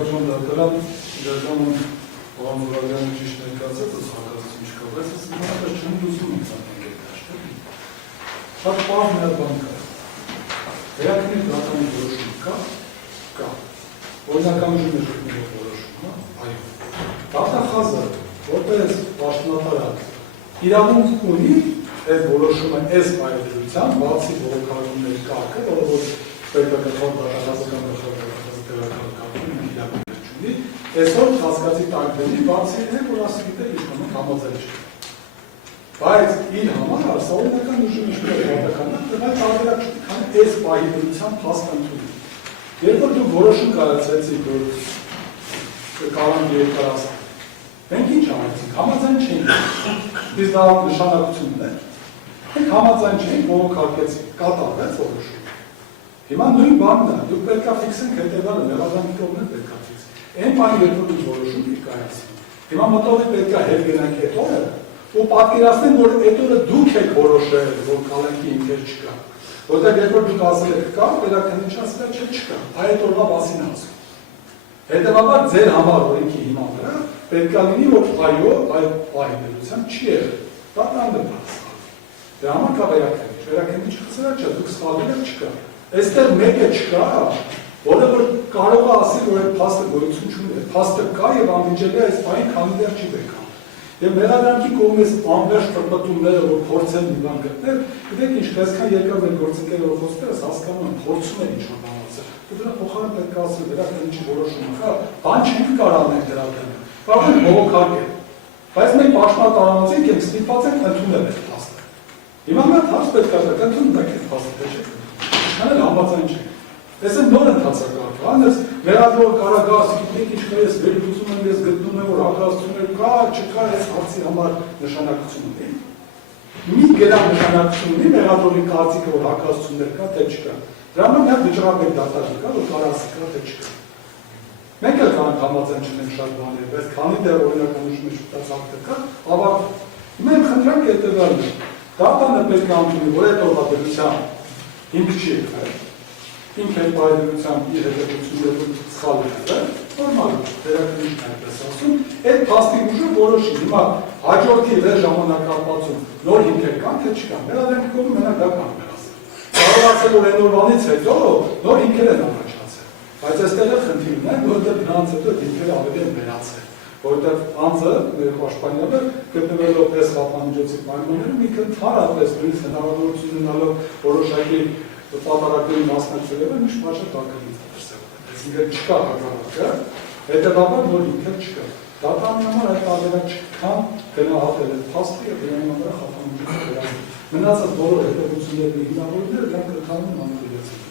Սարժան դատարան իրականում Պողանզորագյանը ճիշտ ներկայացած ես հակազություն չկա, բայց ես իմանալը չեմ դուսում ինձ ատանգել դաշտել։ Շատ պահ մեր բան կա։ Վերակնի դատարանի որոշում կա։ Օրինական ուժում է գտնվող որոշումը, այո։ Դատախազը, որպես պաշտոնատարը, իրավունք ունի այդ որոշումը այս այլդրությամբ, բացի բողոքարումների կարգը, որը որ պետական դատախազը կամ գլխավոր տեղական կարգում իրավունք չունի, այսօր հասկացի տակների բացի է, որ ասի գիտե իշխանուն համաձայն չէ։ Բայց իր համար արսաօրինական ուժում ինչպես պատականն, դրա տարբերակ չունի, քան այս պահի դրությամբ փաստ ընդունի։ Երբ որ դու որոշում կայացրեցիք, որ կարան երկարասան, մենք ինչ համեցինք, համաձայն չէինք, իսկ դա նշանակություն ուներ, մենք համաձայն չէինք, բողոքարկեցինք, կատարվեց որոշում։ Հիմա նույն բանն է, դուք պետք է ֆիքսենք հետևյալը, մեղադրանքի կողմը պետք է ֆիքսենք։ Այն բանի երբ որ դուք որոշում եք կայացնում, հիմա մտովի պետք է հետ գնանք այդ օրը, ու պատկերացնենք, որ այդ օրը դուք եք որոշել, որ կալանքի ինքեր չկա։ Որտեղ երբ որ դուք ասել եք կա, վերակնիչ ասել եք չկա, այդ օրվա մասին ասում։ Հետևաբար ձեր համար օրենքի հիման վրա պետք է լինի, որ այո, այդ պահիդրությամբ չի եղել, դա տանդեպ դրա համար կա վերակնիչ խսրա չէ, դուք սխալել եք չկա։ Այստեղ մեկը չկա, որը որ կարող է ասել, որ այդ փաստը գոյություն չունի, այդ փաստը կա եւ անվիճելի է այս բանի քանի դեռ չի բեկա։ Եվ մեղադրանքի կողմից անվերջ պրպտումները, որ փորձեն մի բան գտնել, գիտեք ինչ, այսքան երկար մեր գործընկերով խոսքերս հասկանում են, փորձում են ինչ-որ բան ասել։ Ու դրա փոխարեն պետք է ասել, վերակնիչի որոշումը կա, բան չենք կարող անել դրա դեմ։ Կարող են բողոքարկել։ Բայց մենք պաշտպանատարանոցին ենք ստիպված ենք ընդունել այդ փաստը։ Հիմա մենք հարց պետք է տակ ընդունում ենք այդ փաստը, թե չէ՞։ Իշխանել համաձայն չենք։ Ես եմ նոր ընթացակարգ, անես վերածվող կարագասի, գիտեք ինչ կայես վերլուծում եմ, ես գտնում եմ, որ հակազություններ կա, չկա, ես հարցի համար նշանակություն ունի։ Մի գերան նշանակություն ունի, վերածվողի կարծիքը, որ հակազություններ կա, թե չկա։ Դրա համար միակ վճռաբեկ դատարան կա, որ կարասի կա, թե չկա։ Մենք էլ կանք համաձայն չունենք շատ բաներ, բայց քանի դեռ օրինական ուժի մեջ շուտացակտը կա, ավարտվում։ Հիմա իմ խնդրանք հետևյալն է։ Դատարանը պետք է ընդունի, որ այդ օրվա դրությամբ հիմք չի եղել։ Ինք այդ պայմանությամբ իր հետևությունները սխալ եղել, նորմալ վերակնիչն այդպես ասում, այդ փաստի ուժը որոշի, հիմա հաջորդի վեր ժամանակահատվածում նոր հիմքեր կան, թե չկան, մեղադրանքի կողմը մենակ դա կարող է ասել։ Կարող ասել, որ այն օրվանից հետո նոր հիմքեր են առաջացել, բայց այստեղ էլ խնդիրն է, որտեղ դրանից հետո հիմքերը ավելի են վերացել, որտեղ անձը, մեր պաշտպանյալը գտնվելով այս խափանմիջոցի պայմաններում ինքը ընդհանրապես նույնիսկ հնարավորություն ունենալով որոշակի պատարակների մասնակցելը միշտ բաժը տակալից դրսել։ Այսինքն չկա հակառակը, հետևաբար նոր ինքեր չկա։ Դատարանի համար այդ տարբերակ չքան գնահատել այդ փաստը եւ դրանի համար խափանիչը վերածել։ Մնացած բոլոր հետևությունների հիմնավորները դրանք ընդհանուր մանիպուլյացիա։